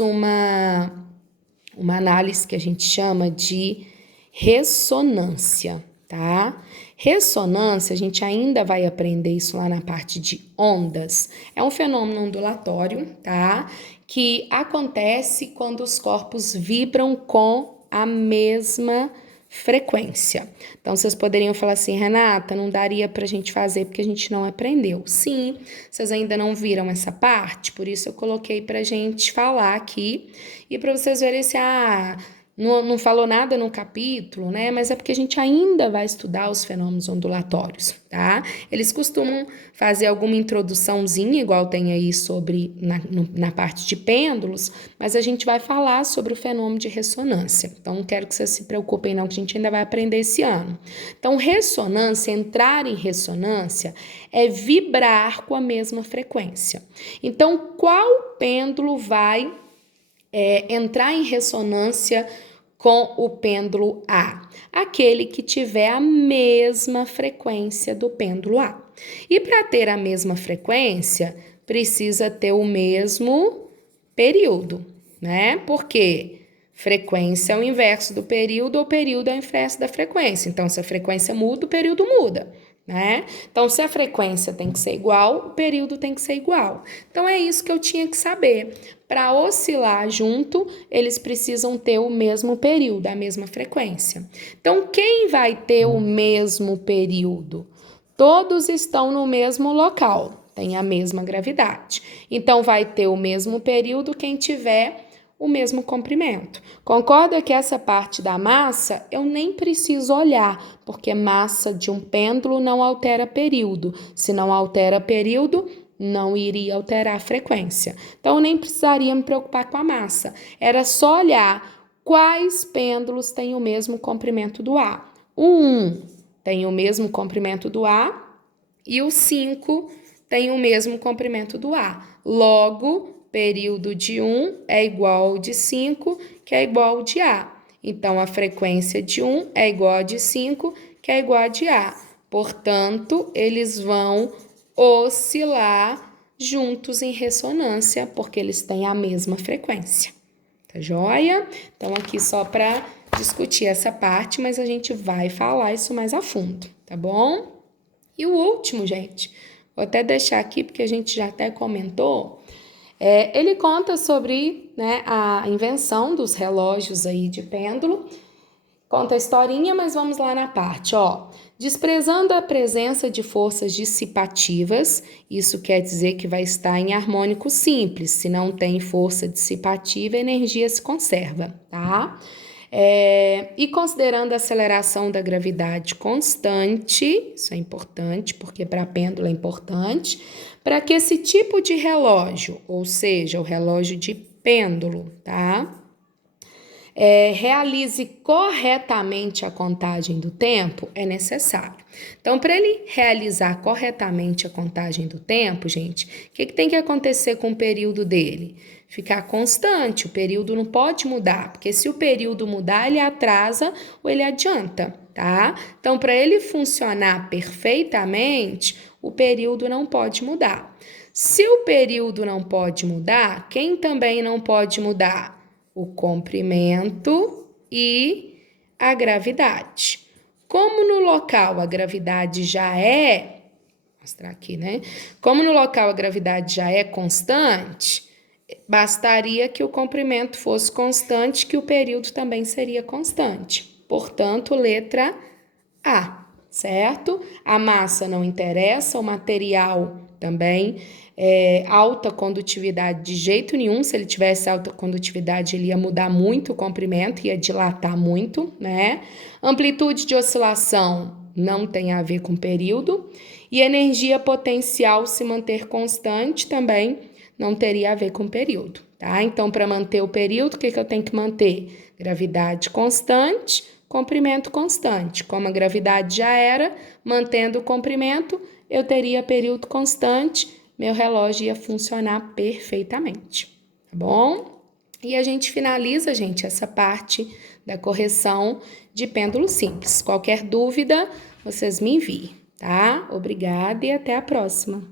temos uma análise que a gente chama de ressonância, tá? Ressonância, a gente ainda vai aprender isso lá na parte de ondas. É um fenômeno ondulatório, tá? Que acontece quando os corpos vibram com a mesma frequência. Então, vocês poderiam falar assim, Renata, não daria pra gente fazer porque a gente não aprendeu. Sim, vocês ainda não viram essa parte, por isso eu coloquei pra gente falar aqui e pra vocês verem se não falou nada no capítulo, né? Mas é porque a gente ainda vai estudar os fenômenos ondulatórios, tá? Eles costumam fazer alguma introduçãozinha, igual tem aí sobre na parte de pêndulos, mas a gente vai falar sobre o fenômeno de ressonância. Então, não quero que vocês se preocupem, não, que a gente ainda vai aprender esse ano. Então, ressonância, entrar em ressonância, é vibrar com a mesma frequência. Então, qual pêndulo vai entrar em ressonância com o pêndulo A? Aquele que tiver a mesma frequência do pêndulo A. E para ter a mesma frequência, precisa ter o mesmo período, né? Porque frequência é o inverso do período, ou período é o inverso da frequência. Então, se a frequência muda, o período muda, né? Então, se a frequência tem que ser igual, o período tem que ser igual. Então, é isso que eu tinha que saber. Para oscilar junto, eles precisam ter o mesmo período, a mesma frequência. Então, quem vai ter o mesmo período? Todos estão no mesmo local, tem a mesma gravidade. Então, vai ter o mesmo período quem tiver o mesmo comprimento. Concorda que essa parte da massa eu nem preciso olhar, porque massa de um pêndulo não altera período. Se não altera período, não iria alterar a frequência. Então, eu nem precisaria me preocupar com a massa. Era só olhar quais pêndulos têm o mesmo comprimento do A. O 1 tem o mesmo comprimento do A e o 5 tem o mesmo comprimento do A. Logo, período de 1 é igual ao de 5, que é igual ao de A. Então, a frequência de 1 é igual a de 5, que é igual a de A. Portanto, eles vão oscilar juntos em ressonância, porque eles têm a mesma frequência. Tá joia? Então, aqui só para discutir essa parte, mas a gente vai falar isso mais a fundo, tá bom? E o último, gente, vou até deixar aqui, porque a gente já até comentou, ele conta sobre, né, a invenção dos relógios aí de pêndulo. Conta a historinha, mas vamos lá na parte, ó. Desprezando a presença de forças dissipativas, isso quer dizer que vai estar em harmônico simples. Se não tem força dissipativa, a energia se conserva, tá? E considerando a aceleração da gravidade constante, isso é importante, porque para pêndulo é importante, para que esse tipo de relógio, ou seja, o relógio de pêndulo, tá? Realize corretamente a contagem do tempo, é necessário. Então, para ele realizar corretamente a contagem do tempo, gente, o que tem que acontecer com o período dele? Ficar constante, o período não pode mudar, porque se o período mudar, ele atrasa ou ele adianta, tá? Então, para ele funcionar perfeitamente, o período não pode mudar. Se o período não pode mudar, quem também não pode mudar? O comprimento e a gravidade. Como no local a gravidade já vou mostrar aqui, né? Como no local a gravidade já é constante, bastaria que o comprimento fosse constante, que o período também seria constante. Portanto, letra A, certo? A massa não interessa, o material também. Alta condutividade de jeito nenhum, se ele tivesse alta condutividade ele ia mudar muito o comprimento, ia dilatar muito, né? Amplitude de oscilação não tem a ver com período, e energia potencial se manter constante também não teria a ver com período, tá? Então, para manter o período, o que eu tenho que manter? Gravidade constante, comprimento constante. Como a gravidade já era, mantendo o comprimento, eu teria período constante, meu relógio ia funcionar perfeitamente, tá bom? E a gente finaliza, gente, essa parte da correção de pêndulo simples. Qualquer dúvida, vocês me enviem, tá? Obrigada e até a próxima.